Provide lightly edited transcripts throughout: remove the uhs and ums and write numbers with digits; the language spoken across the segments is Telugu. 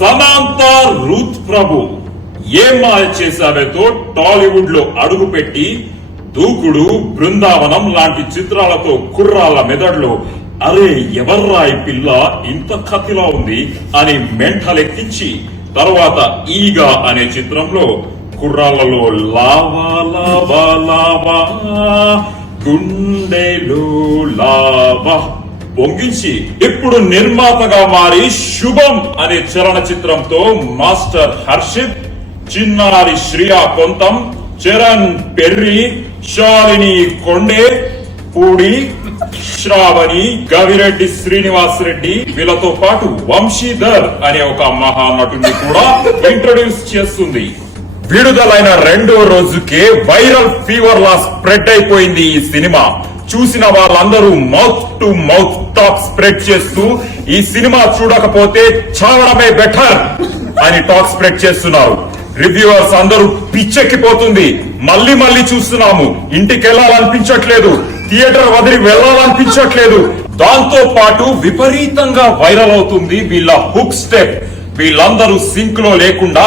సమాంత రూత్ ప్రభు ఏం మాయ చేశావేతో టాలీవుడ్ లో అడుగుపెట్టి దూకుడు, బృందావనం లాంటి చిత్రాలతో కుర్రాళ్ళ మెదడులో అరే ఎవర్రా ఈ పిల్ల ఇంత కథిలా ఉంది అని మెంటలెక్కించి తర్వాత ఈగా అనే చిత్రంలో కుర్రాళ్లలో లావా లావా లావా గుండెలో లావా పొంగించి ఇప్పుడు నిర్మాతగా మారి శుభం అనే చలనచిత్రంతో మాస్టర్ హర్షిత్, చిన్నారి శ్రియా కొంతం, చరణ్ పెర్రి, శాలిని కొండే, పూడి, శ్రావణి, గవిరెడ్డి శ్రీనివాస్ రెడ్డి వీళ్ళతో పాటు వంశీధర్ అనే ఒక మహానటుని కూడా ఇంట్రొడ్యూస్ చేస్తుంది. విడుదలైన రెండో రోజుకే వైరల్ ఫీవర్ లా స్ప్రెడ్ అయిపోయింది ఈ సినిమా. చూసిన వాళ్ళందరూ mouth to mouth talk spread చేస్తూ ఈ సినిమా చూడకపోతే చావడమే బెటర్ అని టాక్ స్ప్రెడ్ చేస్తున్నారు. రివ్యూవర్స్ అందరూ పిచ్చెక్కిపోతుంది, మళ్ళీ మళ్ళీ చూస్తున్నాము, ఇంటికి వెళ్లాలనిపించట్లేదు, థియేటర్ వదిలి వెళ్లాలనిపించట్లేదు. దాంతో పాటు విపరీతంగా వైరల్ అవుతుంది వీళ్ళ హుక్ స్టెప్. వీళ్ళందరూ సింక్ లో లేకుండా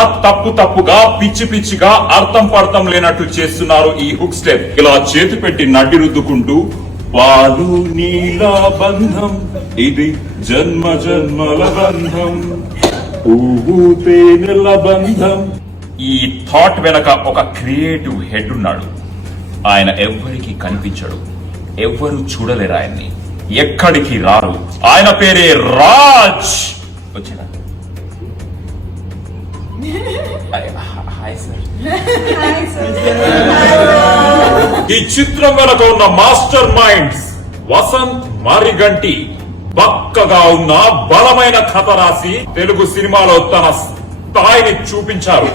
తప్పుగా పిచ్చి పిచ్చిగా అర్థం పర్థం లేనట్టు చేస్తున్నారు ఈ హుక్ స్టెప్. ఇలా చేతి పెట్టి నడ్డి రుద్దుకుంటూ పాలు నీలా బంధం ఇది జన్మ జన్మల బంధం, పువ్వు తేనెల బంధం. ఈ థాట్ వెనక ఒక క్రియేటివ్ హెడ్ ఉన్నాడు. ఆయన ఎవ్వరికి కనిపించడు, ఎవ్వరు చూడలేరు ఆయన్ని, ఎక్కడికి రారు. ఆయన పేరే రాజ్. వచ్చిన ఈ చిత్రం వెనక ఉన్న మాస్టర్ మైండ్స్ వసంత్ మారిగంటి బక్కగా ఉన్న బలమైన కథ రాసి తెలుగు సినిమాలో తన స్థాయిని చూపించారు.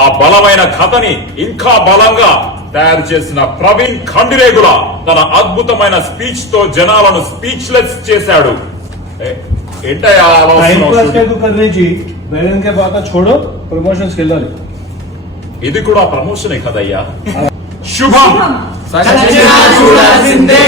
ఆ బలమైన కథని ఇంకా బలంగా తయారు చేసిన ప్రవీణ్ ఖండిరేగుల తన అద్భుతమైన స్పీచ్ తో జనాలను స్పీచ్లెస్ చేశాడు. ఏంటయ్యా ప్రమోషన్స్ వెళ్ళాలి, ఇది కూడా ప్రమోషనే కదయ్యా. శుభం చూడాల్సిందే.